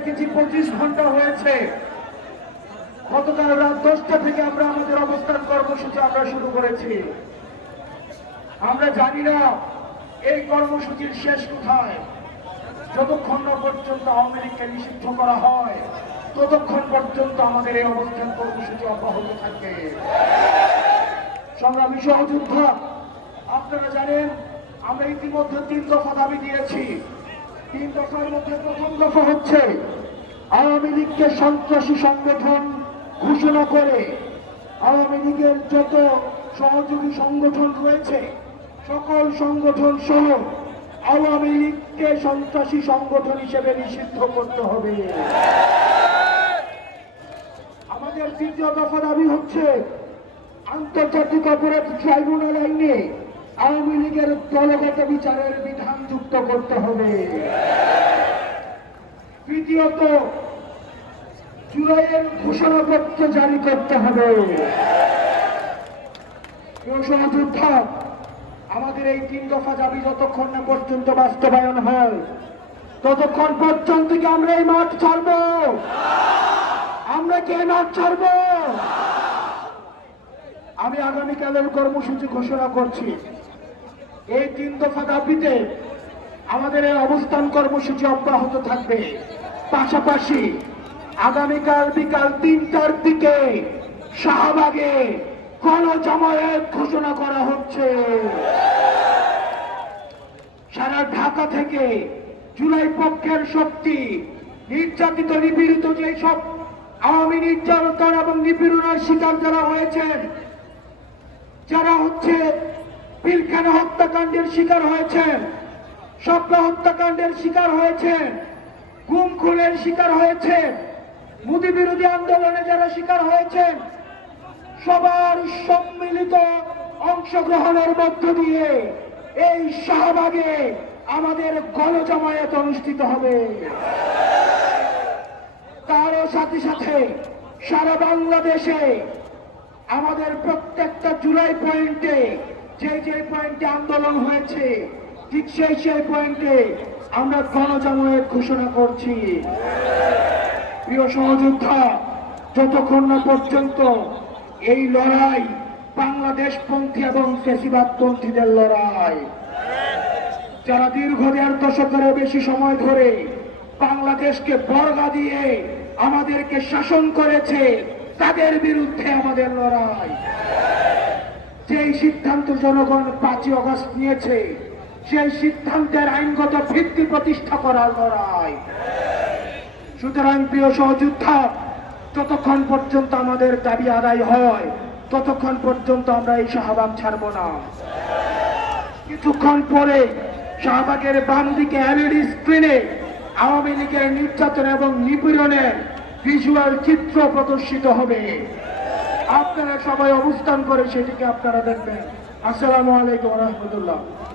দেখেছি, পঁচিশ ঘণ্টা হয়েছে। গতকাল রাত দশটা থেকে আমরা আমাদের অবস্থান কর্মসূচি আমরা শুরু করেছি। আমরা জানি না এই কর্মসূচির শেষ কোথায়। যতক্ষণ না পর্যন্ত আওয়ামী নিষিদ্ধ করা হয়, ততক্ষণ পর্যন্ত আমাদের এই অবস্থান কর্মসূচি অব্যাহত থাকবে সংগ্রামী সহযোদ্ধা, আপনারা জানেন, আমরা ইতিমধ্যে তিন দফা দাবি দিয়েছি। তিন দফার মধ্যে প্রথম দফা হচ্ছে আওয়ামী লীগকে সন্ত্রাসী সংগঠন ঘোষণা করে। আওয়ামী লীগের যত সহযোগী সংগঠন রয়েছে, সকল সংগঠন সহ আওয়ামী লীগকে সন্ত্রাসী সংগঠন হিসেবে নিষিদ্ধ করতে হবে। আমাদের তৃতীয় দফা দাবি হচ্ছে আন্তর্জাতিক অপরাধ ট্রাইব্যুনাল আইনে আওয়ামী লীগের দলগত বিচারের বিধান যুক্ত করতে হবে। তৃতীয়ত জুলাইয়ের ঘোষণাপত্র জারি করতে হবে। সহযোদ্ধা, আমাদের এই তিন দফা দাবি যতক্ষণ না পর্যন্ত বাস্তবায়ন হয়, ততক্ষণ পর্যন্ত কি আমরা এই মাঠ ছাড়ব? আমরা কি এই মাঠ ছাড়ব? আমি আগামীকালের কর্মসূচি ঘোষণা করছি। এই তিন দফা দাবিতে আমাদের এই অবস্থান কর্মসূচি অব্যাহত থাকবে। পাশাপাশি আগামীকাল বিকাল তিনটার দিকে শাহবাগে গণজমায়েত ঘোষণা করা হচ্ছে। সারা ঢাকা থেকে জুলাই পক্ষের শক্তি, নির্যাতিত, নিপীড়িত যে সব আওয়ামী নির্যাতন এবং নিপীড়নের শিকার যারা হয়েছেন, যারা হচ্ছে পিলখানা হত্যাকাণ্ডের শিকার হয়েছেন, স্বপ্ন হত্যাকাণ্ডের শিকার হয়েছেন গুম খুনের শিকার হয়েছেন মোদী বিরোধী আন্দোলনে যারা শিকার হয়েছেন সবার সম্মিলিত অংশগ্রহণের মধ্য দিয়ে এই শাহবাগে আমাদের গণজমায়েত অনুষ্ঠিত হবে। তারও সাথে সাথে সারা বাংলাদেশে আমাদের প্রত্যেকটা জুলাই পয়েন্টে যে যে পয়েন্টে আন্দোলন হয়েছে, ঠিক সেই সেই পয়েন্টে আমরা গণজামায়াত ঘোষণা করছি। প্রিয় সহযোদ্ধা, যতক্ষণ না পর্যন্ত এই লড়াই বাংলাদেশ পন্থী এবং ফেসিবাদ পন্থীদের লড়াই, যারা দীর্ঘ দেড় দশকেরও বেশি সময় ধরে বাংলাদেশকে বর্গা দিয়ে আমাদেরকে শাসন করেছে, তাদের বিরুদ্ধে আমাদের লড়াই। যেই সিদ্ধান্ত জনগণ পাঁচই অগস্ট নিয়েছে সেই সিদ্ধান্তের আইনগত ভিত্তি প্রতিষ্ঠা করার লড়াই। সুতরাং প্রিয় সহযোদ্ধা যতক্ষণ পর্যন্ত আমাদের দাবি আদায় হয়, ততক্ষণ পর্যন্ত আমরা এই শাহবাগ ছাড়ব না। কিছুক্ষণ পরে শাহবাগের বাম দিকে এলইডি স্ক্রিনে আওয়ামী লীগের নির্যাতন এবং নিপীড়নের ভিজুয়াল চিত্র প্রদর্শিত হবে। আপনারা সবাই অবস্থান করে সেটিকে আপনারা দেখবেন। আসসালামু আলাইকুম রহমতুল্লাহ।